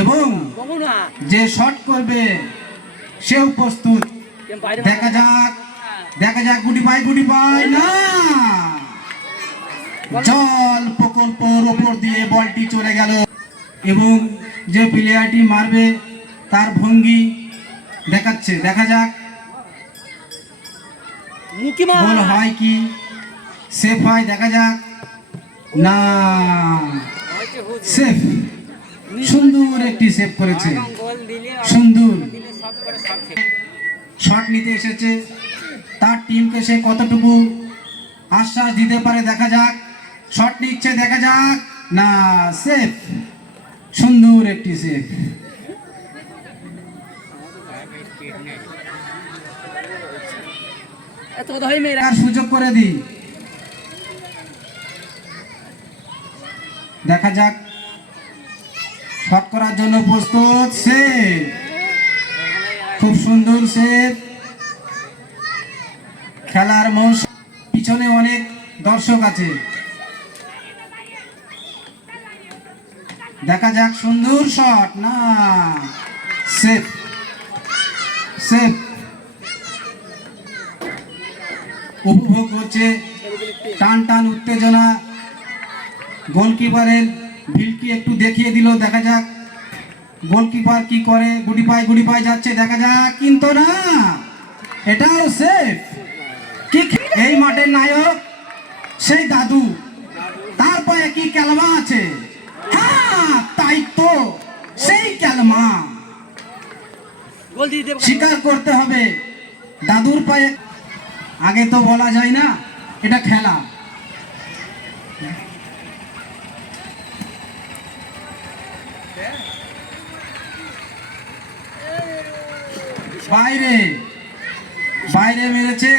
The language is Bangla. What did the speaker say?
এবং যে শট করবে সেও প্রস্তুত। দেখা যাক গুটি পাই না, জল প্রকল্পের ওপর দিয়ে বলটি চলে গেল এবং যে প্লেয়ারটি মারবে তার ভঙ্গি দেখাচ্ছে। দেখা যাক গোল হয় কি সেফ হয়, দেখা যাক। না, সেফ, সুন্দর একটি সেভ করেছে, সুন্দর শট নিতে এসেছে। তার টিমকে সে কতটুকু আশ্বাস দিতে পারে দেখা যাক। শট নিচ্ছে, দেখা যাক। না, সেভ, সুন্দর একটি সেভ। সুযোগ করে দিই, দেখা যাক। শট করার জন্য প্রস্তুত, সেভ, খুব সুন্দর সেভ। খেলার মৌসুম, পিছনে অনেক দর্শক আছে, দেখা যাক। সুন্দর শট, না, সেভ, সেভ। উপভোগ করছে টান উত্তেজনা। গোলকিপারের ভিলকি একটু দেখিয়ে দিল, দেখা যাক গোলকিপার কি করে। গুটি পায় যাচ্ছে, দেখা যাক, কিন্তু না, এটাও সেভ। এই মাঠের নায়ক সেই দাদু, তার পায়ে কি ক্যালমা আছে? হ্যাঁ, তাই তো, সেই ক্যালমা স্বীকার করতে হবে। দাদুর পায়ে, আগে তো বলা যায় না, এটা খেলা। বাইরে মেরেছে।